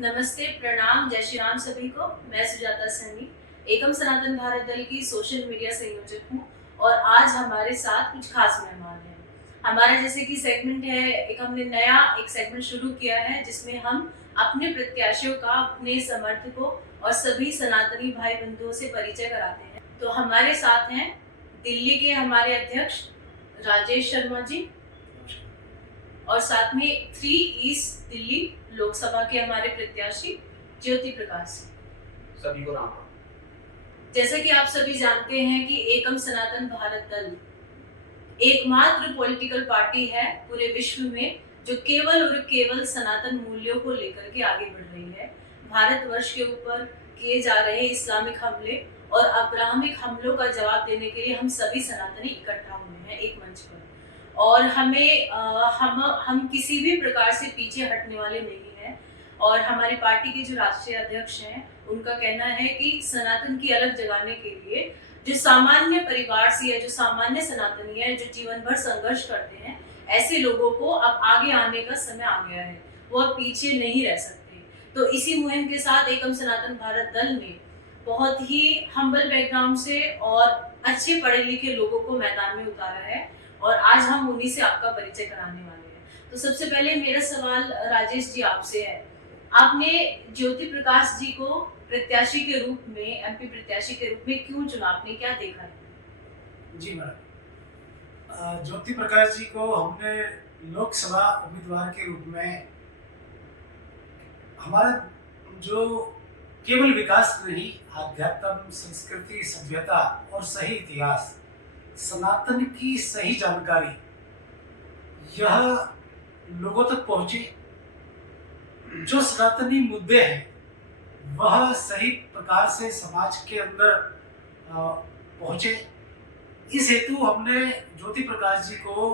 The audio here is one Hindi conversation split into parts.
नमस्ते, प्रणाम, जय श्री राम सभी को। मैं सुजाता सन्नी, एकम सनातन भारत दल की सोशल मीडिया संयोजक हूँ और आज हमारे साथ कुछ खास मेहमान हैं। हमारा जैसे कि सेगमेंट है, हमने नया एक सेगमेंट शुरू किया है जिसमें हम अपने प्रत्याशियों का, अपने समर्थकों और सभी सनातनी भाई बंधुओं से परिचय कराते हैं। तो हमारे साथ हैं दिल्ली के हमारे अध्यक्ष राजेश शर्मा जी और साथ में 3 ईस्ट दिल्ली लोकसभा के हमारे प्रत्याशी ज्योति प्रकाश। सभी को राम। जैसा कि आप सभी जानते हैं कि एकम सनातन भारत दल एकमात्र पॉलिटिकल पार्टी है पूरे विश्व में जो केवल और केवल सनातन मूल्यों को लेकर के आगे बढ़ रही है। भारतवर्ष के ऊपर किए जा रहे इस्लामिक हमले और अब्राहमिक हमलों का जवाब देने के लिए हम सभी सनातनी इकट्ठा हुए हैं एक मंच पर और हम किसी भी प्रकार से पीछे हटने वाले नहीं हैं। और हमारी पार्टी के जो राष्ट्रीय अध्यक्ष हैं उनका कहना है कि सनातन की अलग जगाने के लिए जो सामान्य परिवार से है, जो सामान्य सनातनी है, जो जीवन भर संघर्ष करते हैं, ऐसे लोगों को अब आगे आने का समय आ गया है, वो अब पीछे नहीं रह सकते। तो इसी मुहिम के साथ एकम सनातन भारत दल ने बहुत ही हम्बल बैकग्राउंड से और अच्छे पढ़े लिखे लोगों को मैदान में उतारा है और आज हम उन्हीं से आपका परिचय कराने वाले हैं। तो सबसे पहले मेरा सवाल राजेश जी आपसे है, आपने ज्योति प्रकाश जी को प्रत्याशी के रूप में, एमपी प्रत्याशी के रूप में क्यों चुना? आपने क्या देखा है? जी मैडम, ज्योति प्रकाश जी को हमने लोकसभा उम्मीदवार के रूप में हमारा जो केवल विकास नहीं, आध्यात्म, संस्कृति, सभ्यता और सही इतिहास, सनातन की सही जानकारी यह लोगों तक पहुंचे, जो सनातनी मुद्दे हैं वह सही प्रकार से समाज के अंदर पहुंचे। इस हेतु हमने ज्योति प्रकाश जी को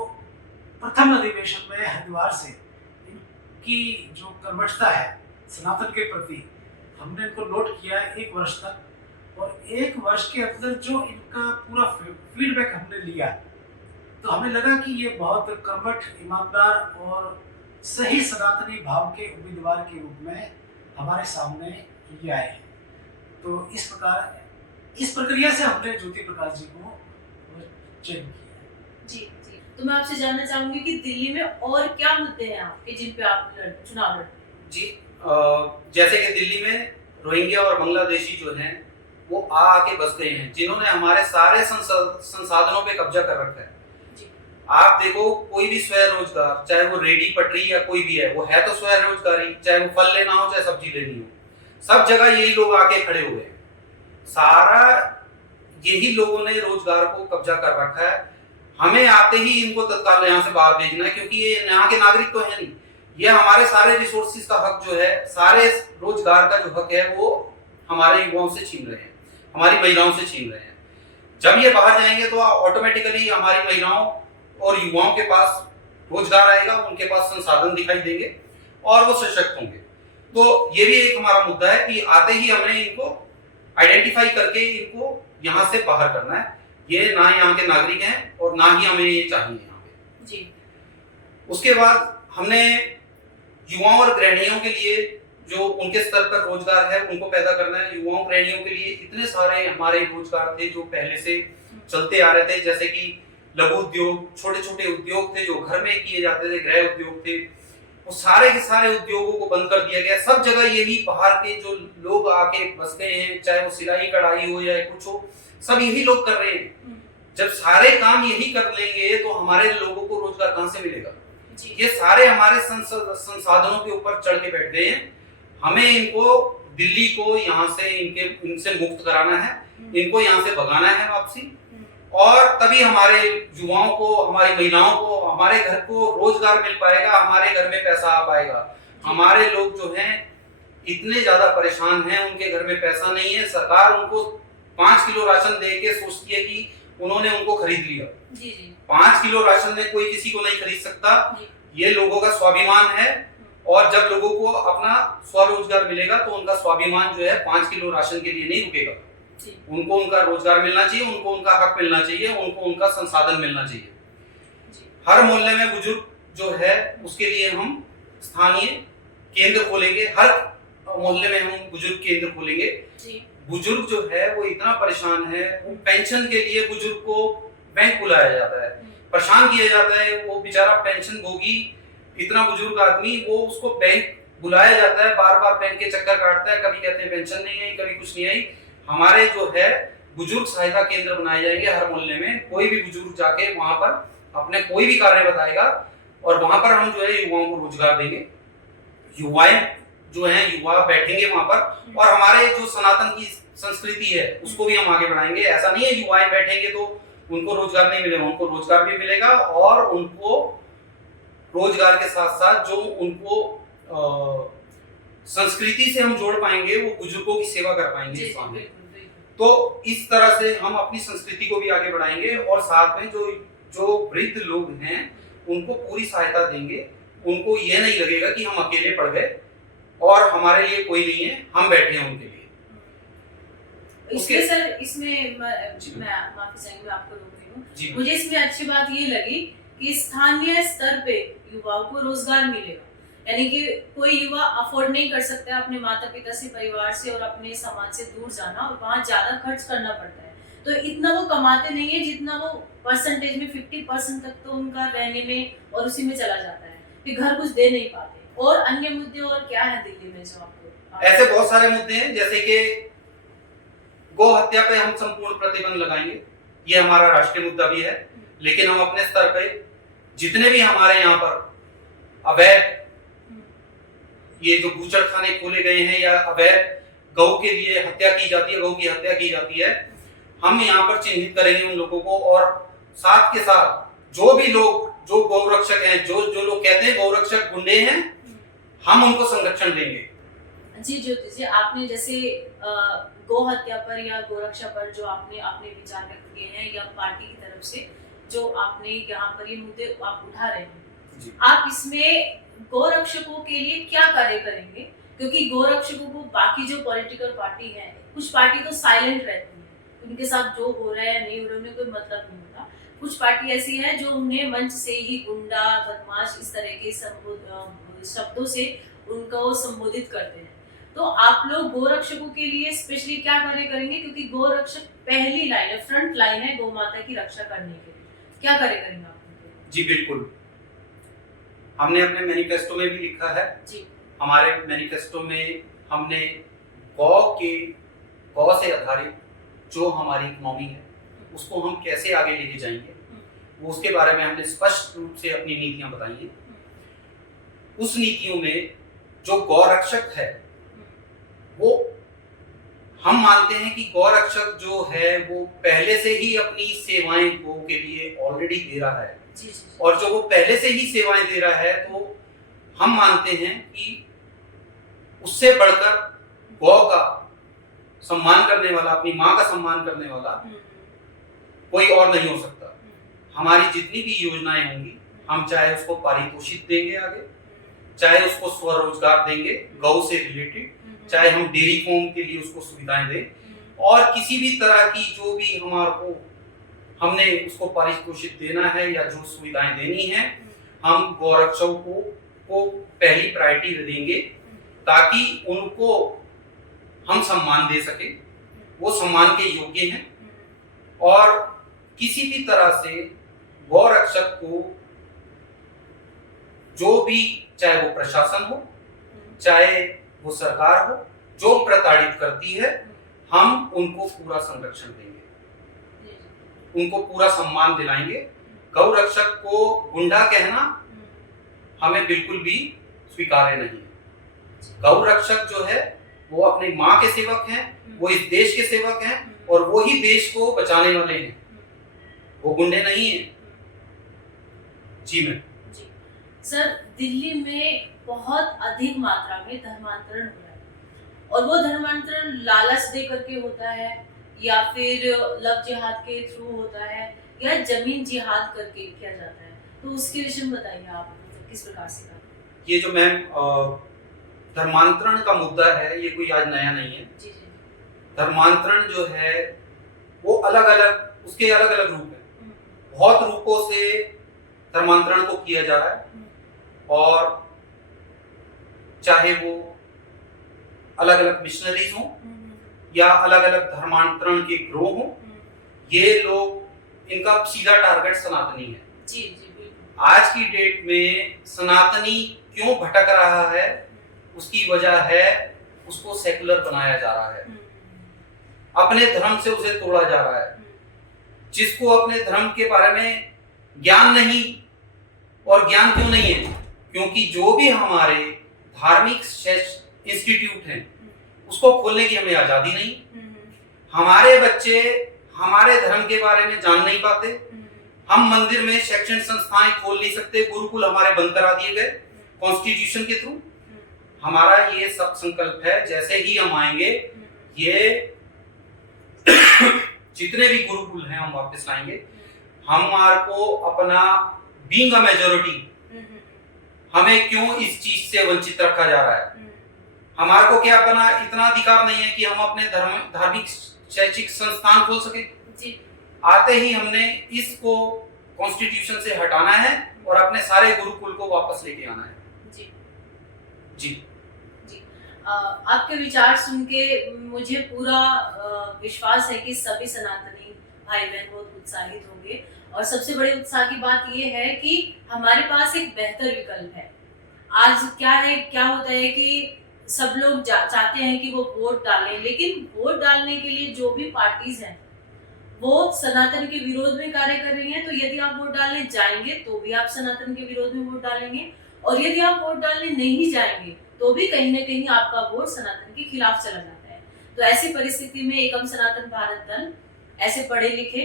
प्रथम अधिवेशन में हरिद्वार से इनकी जो कर्मठता है सनातन के प्रति हमने इनको नोट किया 1 वर्ष तक और 1 वर्ष के अंदर जो इनका पूरा फीडबैक हमने लिया तो हमें लगा कि ये बहुत कर्मठ, ईमानदार और सही सनातनी भाव के उम्मीदवार के रूप में हमारे सामने ये आए हैं। तो इस प्रक्रिया से हमने ज्योति प्रकाश जी को चयन किया। जी जी, तो मैं आपसे जानना चाहूंगी कि दिल्ली में और क्या मुद्दे हैं आपके जिन पे आप चुनाव लड़? जी, जैसे कि दिल्ली में रोहिंग्या और बांग्लादेशी जो हैं वो आके बस गए हैं, जिन्होंने हमारे सारे संसाधनों पे कब्जा कर रखा है। आप देखो, कोई भी स्वरोजगार, चाहे वो रेडी पटरी या कोई भी है, वो है तो स्वरोजगारी, चाहे वो फल लेना हो चाहे सब्जी लेनी हो, सब जगह यही लोग आके खड़े हुए हैं। सारा यही लोगों ने रोजगार को कब्जा कर रखा है। हमें आते ही इनको तत्काल यहाँ से बाहर भेजना है, क्योंकि ये यहाँ के नागरिक तो है नहीं। ये हमारे सारे रिसोर्सेज का हक जो है, सारे रोजगार का जो हक है वो हमारे युवाओं से छीन रहे हैं, हमारी महिलाओं से छीन रहे हैं। जब ये बाहर जाएंगे तो ऑटोमेटिकली हमारी महिलाओं और युवाओं के पास रोजगार आएगा, उनके पास संसाधन दिखाई देंगे और वो सशक्त होंगे। तो ये भी एक हमारा मुद्दा है कि आते ही हमें इनको आइडेंटिफाई करके इनको यहाँ से बाहर करना है। ये ना यहाँ के नागरिक हैं और ना ही हमें ये चाहिए यहाँ पे। जी। उसके बाद हमने युवाओं और गृहिणियों के लिए जो उनके स्तर पर रोजगार है उनको पैदा करना है। युवाओं गृहिणियों के लिए इतने सारे हमारे रोजगार थे जो पहले से चलते आ रहे थे, जैसे कि लघु उद्योग, छोटे छोटे उद्योग थे जो घर में किए जाते थे, गृह उद्योग थे, वो सारे के सारे उद्योगों को बंद कर दिया गया। सब जगह यही बाहर के जो लोग आके बस गए हैं, चाहे वो सिलाई कढ़ाई हो या कुछ हो, सब यही लोग कर रहे हैं। जब सारे काम यही कर लेंगे तो हमारे लोगों को रोजगार कहां से मिलेगा? ये सारे हमारे संसाधनों के ऊपर चढ़ के बैठ गए हैं। हमें इनको, दिल्ली को यहाँ से इनसे मुक्त कराना है, इनको यहाँ से भगाना है वापसी, और तभी हमारे युवाओं को, हमारी महिलाओं को, हमारे घर को रोजगार मिल पाएगा, हमारे घर में पैसा आ पाएगा। हमारे लोग जो हैं इतने ज्यादा परेशान हैं, उनके घर में पैसा नहीं है। सरकार उनको 5 किलो राशन दे के सोचती है कि उन्होंने उनको खरीद लिया। 5 किलो राशन में कोई किसी को नहीं खरीद सकता। ये लोगों का स्वाभिमान है और जब लोगों को अपना स्वरोजगार मिलेगा तो उनका स्वाभिमान जो है 5 किलो राशन के लिए नहीं रुकेगा। उनको उनका रोजगार मिलना चाहिए, उनको उनका हक मिलना चाहिए, उनको उनका संसाधन मिलना चाहिए। हर मोहल्ले में बुजुर्ग जो है उसके लिए हम स्थानीय केंद्र खोलेंगे। हर मोहल्ले में हम बुजुर्ग केंद्र खोलेंगे। जी। बुजुर्ग जो है वो इतना परेशान है, वो पेंशन के लिए बुजुर्ग को बैंक बुलाया जाता है, परेशान किया जाता है, वो बेचारा पेंशन भोगी इतना बुजुर्ग आदमी, वो उसको बैंक बुलाया जाता है, बार बार बैंक के चक्कर काटता है, कभी कहते हैं पेंशन नहीं आई, कभी कुछ नहीं आई। हमारे जो है बुजुर्ग सहायता केंद्र बनाए जाएंगे हर मोहल्ले में, कोई भी बुजुर्ग जाके वहां पर अपने कोई भी कार्य बताएगा और वहां पर हम जो है युवाओं को रोजगार देंगे। युवाएं जो हैं, युवा बैठेंगे वहां पर और हमारे जो सनातन की संस्कृति है उसको भी हम आगे बढ़ाएंगे। ऐसा नहीं है युवाएं बैठेंगे तो उनको रोजगार नहीं मिलेगा, उनको रोजगार भी मिलेगा और उनको रोजगार के साथ साथ जो उनको संस्कृति से हम जोड़ पाएंगे, वो बुजुर्गों की सेवा कर पाएंगे इस मामले। तो इस तरह से हम अपनी संस्कृति को भी आगे बढ़ाएंगे और साथ में जो वृद्ध लोग हैं उनको पूरी सहायता देंगे। उनको ये नहीं लगेगा कि हम अकेले पड़ गए और हमारे लिए कोई नहीं है, हम बैठे हैं उनके लिए। इसमें सर, इसमें मैं माफी चाहूंगी, आपको रोक रही हूँ। मुझे इसमें अच्छी बात ये लगी कि स्थानीय स्तर पे युवाओं को रोजगार मिलेगा, यानी कि कोई युवा अफोर्ड नहीं कर सकता अपने माता पिता से, परिवार से और अपने समाज से दूर जाना और वहाँ ज्यादा खर्च करना पड़ता है, तो इतना वो कमाते नहीं है जितना वो परसेंटेज में 50% तक तो उनका रहने में और उसी में चला जाता है, कि घर कुछ दे नहीं पाते। और अन्य मुद्दे और क्या है दिल्ली में जो आपको? ऐसे बहुत सारे मुद्दे हैं, जैसे कि गौ हत्या पे हम संपूर्ण प्रतिबंध लगाएंगे, ये हमारा राष्ट्रीय मुद्दा भी है। लेकिन हम अपने स्तर पे जितने भी हमारे यहाँ पर अवैध ये जो बूचड़ खाने खोले गए हैं या अवैध गौ के लिए हत्या की जाती है, गौ की हत्या की जाती है, हम यहाँ पर चिन्हित करेंगे उन लोगों को और साथ के साथ जो भी लोग जो गौरक्षक हैं, जो लोग कहते हैं गौरक्षक गुंडे हैं, हम उनको संरक्षण देंगे। जी ज्योति जी, आपने जैसे गौ हत्या पर या गोरक्षा पर जो आपने अपने विचार व्यक्त किए हैं या पार्टी की तरफ से जो आपने यहाँ पर ये मुद्दे आप उठा रहे हैं, आप इसमें गोरक्षकों के लिए क्या कार्य करेंगे? क्योंकि गोरक्षकों को बाकी जो पॉलिटिकल पार्टी है, कुछ पार्टी तो साइलेंट रहती है, उनके साथ जो हो रहा है नहीं हो रहा है उन्हें कोई मतलब नहीं होता। कुछ पार्टी ऐसी है जो उन्हें मंच से ही गुंडा, बदमाश इस तरह के शब्दों से उनको संबोधित करते हैं। तो आप लोग गोरक्षकों के लिए स्पेशली क्या कार्य करेंगे? क्योंकि गोरक्षक पहली लाइन है, फ्रंट लाइन है गौ माता की रक्षा करने के लिए, क्या कार्य करेंगे आप? जी बिल्कुल, हमने अपने मैनिफेस्टो में भी लिखा है जी। हमारे मैनिफेस्टो में हमने गौ से आधारित जो हमारी इकोनॉमी है उसको हम कैसे आगे लेके जाएंगे, वो उसके बारे में हमने स्पष्ट रूप से अपनी नीतियां बताई हैं। उस नीतियों में जो गौरक्षक है वो हम मानते हैं कि गौरक्षक जो है वो पहले से ही अपनी सेवाएं गौ के लिए ऑलरेडी दे रहा है जी। और जो वो पहले से ही सेवाएं दे रहा है तो हम मानते हैं कि उससे बढ़कर गौ का सम्मान करने वाला, अपनी माँ का सम्मान करने वाला कोई और नहीं हो सकता। हमारी जितनी भी योजनाएं होंगी हम चाहे उसको पारितोषित देंगे आगे, चाहे उसको स्वरोजगार देंगे गौ से रिलेटेड, चाहे हम डेयरी फार्म के लिए उसको सुविधाएं दें और किसी भी तरह की जो भी हमारे को हमने उसको पारितोषित देना है या जो सुविधाएं देनी है, हम गौरक्षकों को पहली प्रायोरिटी देंगे ताकि उनको हम सम्मान दे सके, वो सम्मान के योग्य हैं। और किसी भी तरह से गौरक्षक को जो भी, चाहे वो प्रशासन हो चाहे वो सरकार हो, जो प्रताड़ित करती है, हम उनको पूरा संरक्षण देंगे, उनको पूरा सम्मान दिलाएंगे। गौरक्षक को गुंडा कहना हमें बिल्कुल भी स्वीकार्य नहीं है। गौरक्षक जो है वो अपनी माँ के सेवक हैं, वो इस देश के सेवक हैं और वो ही देश को बचाने वाले हैं, वो गुंडे नहीं हैं। जी मैम। जी सर, दिल्ली में बहुत अधिक मात्रा में धर्मांतरण हो रहा है और वो धर्मांतरण लालच दे करके होता है या फिर लव जिहाद के थ्रू होता है या जमीन जिहाद करके किया जाता है, तो उसके विषय में बताइए आप किस प्रकार से करते? ये जो मैम धर्मांतरण का मुद्दा है ये कोई आज नया नहीं है। जी। धर्मांतरण जो है वो अलग अलग, उसके अलग अलग रूप हैं, बहुत रूपों से धर्मांतरण को किया जा रहा है और चाहे वो अलग अलग मिशनरीज हों या अलग अलग धर्मांतरण के ग्रोह हों, ये लोग, इनका सीधा टारगेट सनातनी है। जी जी बिल्कुल। आज की डेट में सनातनी क्यों भटक रहा है, उसकी वजह है उसको सेकुलर बनाया जा रहा है, अपने धर्म से उसे तोड़ा जा रहा है। जिसको अपने धर्म के बारे में ज्ञान नहीं, और ज्ञान क्यों नहीं है, क्योंकि जो भी हमारे धार्मिक इंस्टीट्यूट हैं उसको खोलने की हमें आजादी नहीं। हमारे बच्चे हमारे धर्म के बारे में जान नहीं पाते, हम मंदिर में शैक्षणिक संस्थाएं खोल नहीं सकते, गुरुकुल हमारे बंद करा दिए गए कॉन्स्टिट्यूशन के थ्रू। हमारा ये सब संकल्प है, जैसे ही हम आएंगे ये जितने भी गुरुकुल हैं हम वापस लाएंगे। हमारे को अपना बीइंग अ मेजॉरिटी, हमें क्यों इस चीज से वंचित रखा जा रहा है? हमारे को क्या अपना इतना अधिकार नहीं है कि हम अपने धार्मिक शैक्षिक संस्थान खोल सके? जी। आते ही हमने इसको कॉन्स्टिट्यूशन से हटाना है और अपने सारे गुरुकुल को वापस लेके आना है। जी जी जी। आपके विचार सुन के मुझे पूरा विश्वास है कि सभी सनातनी भाई बहन बहुत उत्साहित होंगे, और सबसे बड़े उत्साह की बात यह है कि हमारे पास एक बेहतर विकल्प है। आज क्या होता है कि सब लोग चाहते हैं कि वो वोट डालें, लेकिन वोट डालने के लिए जो भी पार्टीज हैं वो सनातन के विरोध में कार्य कर रही हैं। तो यदि आप वोट डालने जाएंगे तो भी आप सनातन के विरोध में वोट डालेंगे, और यदि आप वोट डालने नहीं जाएंगे तो भी कहीं ना कहीं आपका वोट सनातन के खिलाफ चला जाता है। तो ऐसी परिस्थिति में एकम सनातन भारत दल ऐसे पढ़े लिखे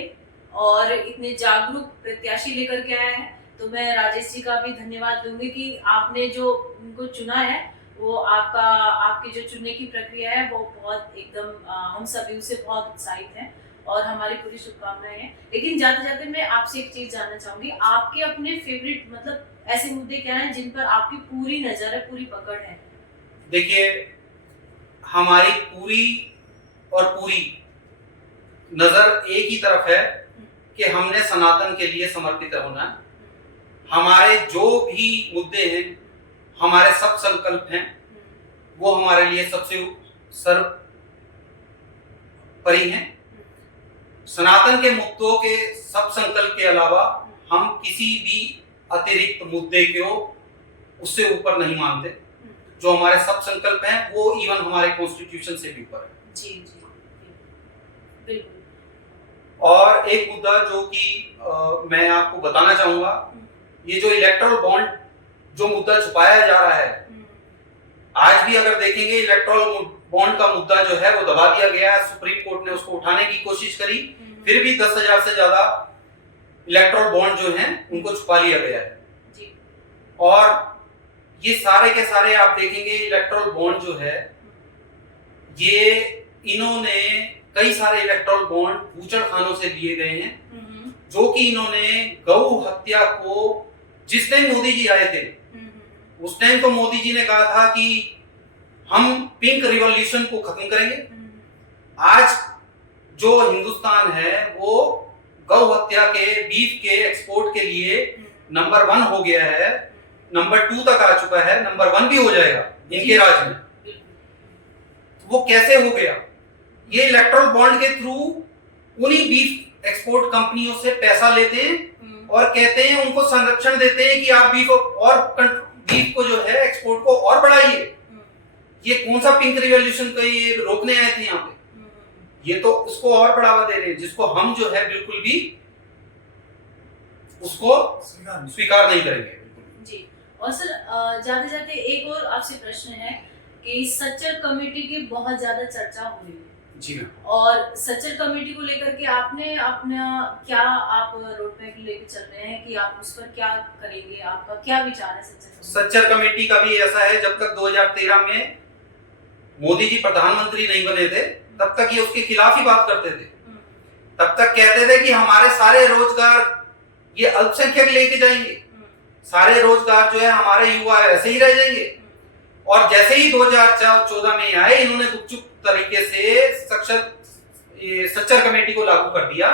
और इतने जागरूक प्रत्याशी लेकर के आया है। तो मैं राजेश जी का भी धन्यवाद दूंगी कि आपने जो उनको चुना है, वो आपकी जो चुनने की प्रक्रिया है वो बहुत एकदम हम सभी उसे बहुत उत्साहित हैं और हमारी पूरी शुभकामनाएं हैं। लेकिन जाते जाते मैं आपसे एक चीज जानना चाहूंगी, आपके अपने फेवरेट मतलब ऐसे मुद्दे क्या हैं जिन पर आपकी पूरी नजर है, पूरी पकड़ है? देखिए, हमारी पूरी नजर एक ही तरफ है कि हमने सनातन के लिए समर्पित होना है। हमारे जो भी मुद्दे हैं, हमारे सब संकल्प हैं, वो हमारे लिए सबसे सर्वोपरि हैं। सनातन के मुद्दों के सब संकल्प के अलावा हम किसी भी अतिरिक्त मुद्दे को उससे ऊपर नहीं मानते। जो हमारे सब संकल्प हैं वो इवन हमारे कॉन्स्टिट्यूशन से भी ऊपर है। जी जी बिल्कुल। और एक मुद्दा जो कि मैं आपको बताना चाहूंगा, ये जो इलेक्टोरल बॉन्ड जो मुद्दा छुपाया जा रहा है, आज भी अगर देखेंगे इलेक्टोरल बॉन्ड का मुद्दा जो है वो दबा दिया गया है। सुप्रीम कोर्ट ने उसको उठाने की कोशिश करी, फिर भी 10,000 से ज्यादा इलेक्टोरल बॉन्ड जो हैं उनको छुपा लिया गया है। जी। और ये सारे के सारे आप देखेंगे इलेक्टोरल बॉन्ड जो है, ये इन्होंने कई सारे इलेक्टोरल बॉन्ड बूचड़ खानों से लिए गए हैं, जो कि इन्होंने गौ हत्या को, जिस टाइम मोदी जी आए थे उस टाइम तो मोदी जी ने कहा था कि हम पिंक रिवॉल्यूशन को खत्म करेंगे। आज जो हिंदुस्तान है वो गौ हत्या के, बीफ के एक्सपोर्ट के लिए नंबर 1 हो गया है, नंबर 2 तक आ चुका है, नंबर 1 भी हो जाएगा इनके राज में। वो कैसे हो गया? ये इलेक्टोरल बॉन्ड के थ्रू उन्हीं बीफ एक्सपोर्ट कंपनियों से पैसा लेते हैं और कहते हैं, उनको संरक्षण देते हैं कि आप बीफ को जो है एक्सपोर्ट को और बढ़ाइए। ये कौन सा पिंक रिवॉल्यूशन का ये रोकने आए थे यहाँ पे? ये तो उसको और बढ़ावा दे रहे हैं, जिसको हम जो है बिल्कुल भी उसको स्वीकार नहीं करेंगे। जी। और सर जाते जाते एक और आपसे प्रश्न है कि सच्चर कमेटी की बहुत ज्यादा चर्चा हो रही है। जी मैम। और सच्चर कमेटी को लेकर के आपने अपना क्या आप रोड मैप लेके चल रहे हैं कि आप उस पर क्या करेंगे? आपका क्या विचार है सच्चर कमेटी का? भी ऐसा है, जब तक 2013 में मोदी जी प्रधानमंत्री नहीं बने थे तब तक ये उसके खिलाफ ही बात करते थे। तब तक कहते थे कि हमारे सारे रोजगार ये अल्पसंख्यक लेके जाएंगे, सारे रोजगार जो है हमारे युवा ऐसे ही रह जाएंगे। और जैसे ही 2014 में आए, इन्होंने गुपचुप तरीके से सच्चर कमेटी को लागू कर दिया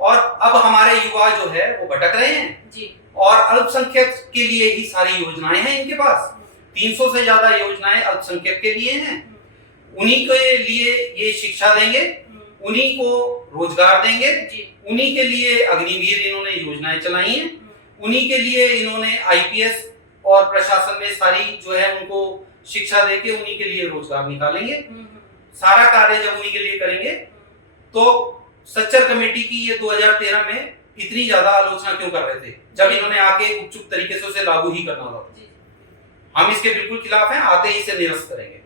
और अब हमारे युवा जो है वो भटक रहे हैं जी। और अल्पसंख्यक के लिए ही सारी योजनाएं हैं इनके पास। 300 से ज्यादा योजनाएं अल्पसंख्यक के लिए हैं। उन्हीं के लिए ये शिक्षा देंगे, उन्हीं को रोजगार देंगे, जी उन्हीं के लिए अग्निवीर इन्होंने योजनाएं चलाई हैं, उन्हीं के लिए इन्होंने आईपीएस और प्रशासन में सारी जो है उनको शिक्षा देके उन्हीं के लिए रोजगार निकालेंगे। सारा कार्य जब उन्हीं के लिए करेंगे तो सच्चर कमेटी की ये 2013 में इतनी ज्यादा आलोचना क्यों कर रहे थे, जब इन्होंने आके उपयुक्त तरीके से उसे लागू ही करना था। हम इसके बिल्कुल खिलाफ हैं, आते ही इसे निरस्त करेंगे।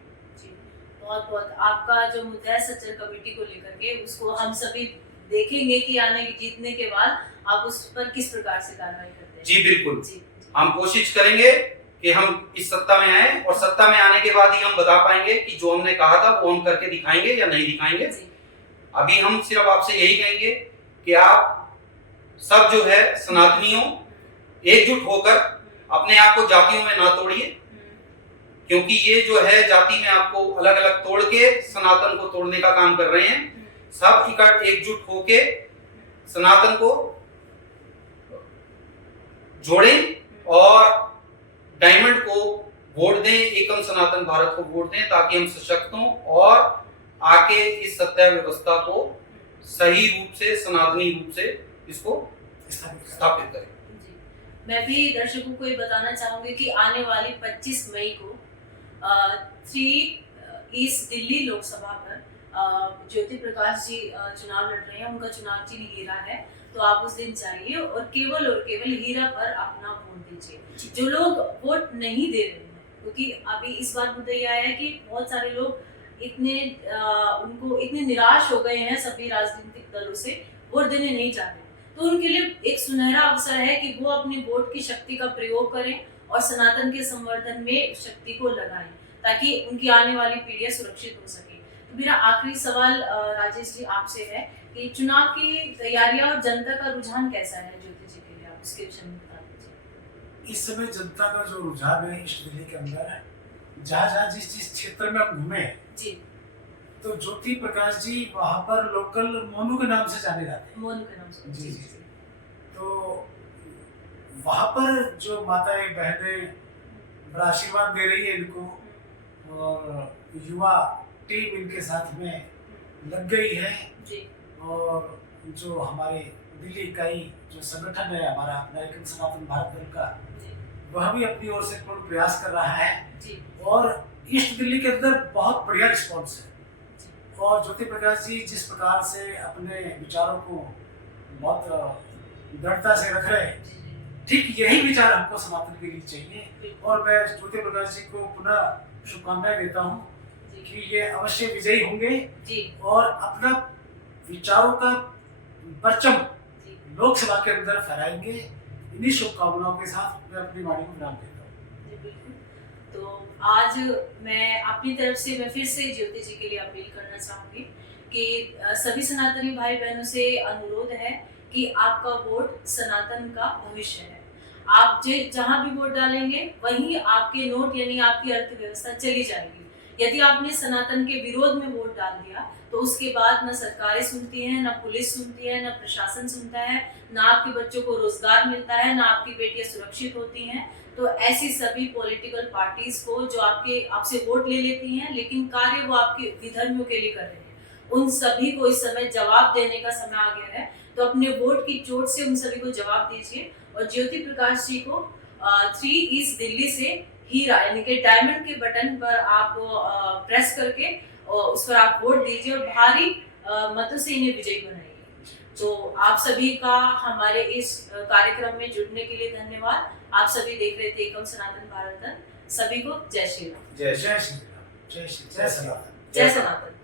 बहुत बहुत आपका जो मुद्दा है सच्चर कमेटी को लेकर के, उसको हम सभी देखेंगे कि आने जीतने के बाद आप उस पर किस प्रकार से कार्रवाई करते हैं। जी बिल्कुल, जी हम कोशिश करेंगे कि हम इस सत्ता में आए और सत्ता में आने के बाद ही हम बता पाएंगे कि जो हमने कहा था वो हम करके दिखाएंगे या नहीं दिखाएंगे। अभी हम सिर्फ आपसे यही कहेंगे कि आप सब जो है सनातनियों एकजुट होकर अपने आप को जातियों में ना तोड़िए, क्योंकि ये जो है जाति में आपको अलग अलग तोड़ के सनातन को तोड़ने का काम कर रहे हैं। सब इकट्ठ एकजुट होके सनातन को जोड़ें और डायमंड को वोट दें, एकम सनातन भारत को वोट दें, ताकि हम सशक्त हों और आके इस सत्ता व्यवस्था को सही रूप से सनातनी रूप से इसको स्थापित करें। मैं भी दर्शकों को ये बताना चाहूंगी कि आने वाली 25 मई को 3 ईस्ट दिल्ली लोकसभा पर ज्योति प्रकाश जी चुनाव लड़ रहे हैं, उनका चुनाव चिन्ह हीरा है। तो आप उस दिन जाइए और केवल हीरा पर अपना वोट दीजिए। जो लोग वोट नहीं दे रहे हैं, क्योंकि अभी इस बार मुद्दा यह आया है कि बहुत सारे लोग इतने निराश हो गए हैं सभी राजनीतिक दलों से, वोट देने नहीं जा रहे, तो उनके लिए एक सुनहरा अवसर है कि वो अपनी वोट की शक्ति का प्रयोग करें और सनातन के संवर्धन में शक्ति को लगाएं, ताकि उनकी आने वाली पीढ़ियां सुरक्षित हो सके। तो मेरा आखिरी सवाल राजेश जी आपसे है कि चुनाव की तैयारियां और जनता का रुझान कैसा है ज्योति जी के लिए, आप उसके विषय में बता दीजिए। इस समय जनता का जो रुझान है ईस्ट दिल्ली के अंदर, जहाँ जिस क्षेत्र में हम घूमे जी, तो ज्योति प्रकाश जी वहाँ पर लोकल मोनू के नाम से जाने जाते हैं। मोनू के नाम से जी जी। तो वहाँ पर जो माताएं बहनें बड़ा आशीर्वाद दे रही है इनको, और युवा टीम इनके साथ में लग गई है जी। और जो हमारे दिल्ली इकाई जो संगठन है हमारा अपना एकम सनातन भारत दल का, वह भी अपनी ओर से पूर्ण प्रयास कर रहा है जी। और ईस्ट दिल्ली के अंदर बहुत बढ़िया रिस्पॉन्स है। और ज्योति प्रकाश जी जिस प्रकार से अपने विचारों को बहुत दृढ़ता से रख रहे हैं, ठीक यही विचार हमको सनातन के लिए चाहिए। और मैं ज्योति प्रकाश जी को पुनः शुभकामनाएं देता हूँ कि ये अवश्य विजयी होंगे जी। और अपना विचारों का परचम लोकसभा के अंदर फहराएंगे। इन्हीं शुभकामनाओं के साथ मैं अपनी वाणी को विराम देता हूँ। तो आज मैं अपनी तरफ से मैं फिर से ज्योति जी के लिए अपील करना चाहूंगी कि सभी सनातनी भाई बहनों से अनुरोध है कि आपका वोट सनातन का भविष्य है। आप जहां भी वोट डालेंगे वहीं आपके नोट यानी आपकी अर्थव्यवस्था चली जाएगी। यदि आपने सनातन के विरोध में वोट डाल दिया तो उसके बाद न सरकारें सुनती हैं, न पुलिस सुनती है, न प्रशासन सुनता है, न आपके बच्चों को रोजगार मिलता है, न आपकी बेटियां सुरक्षित होती हैं। तो ऐसी सभी पॉलिटिकल पार्टीज को जो आपसे वोट ले लेती हैं लेकिन कार्य वो आपके विधर्मियों के लिए कर रहे हैं, उन सभी को इस समय जवाब देने का समय आ गया है। तो अपने वोट की चोट से उन सभी को जवाब दीजिए और ज्योति प्रकाश जी को 3 ईस्ट दिल्ली से हीरा यानी कि डायमंड के बटन पर आप प्रेस करके उस पर आप वोट दीजिए और भारी मतों से इन्हें विजयी बनाइए। तो आप सभी का हमारे इस कार्यक्रम में जुड़ने के लिए धन्यवाद। आप सभी देख रहे थे एकम सनातन भारत दल। सभी को जय श्री राम। जय श्री राम। जय सनातन। जय सनातन।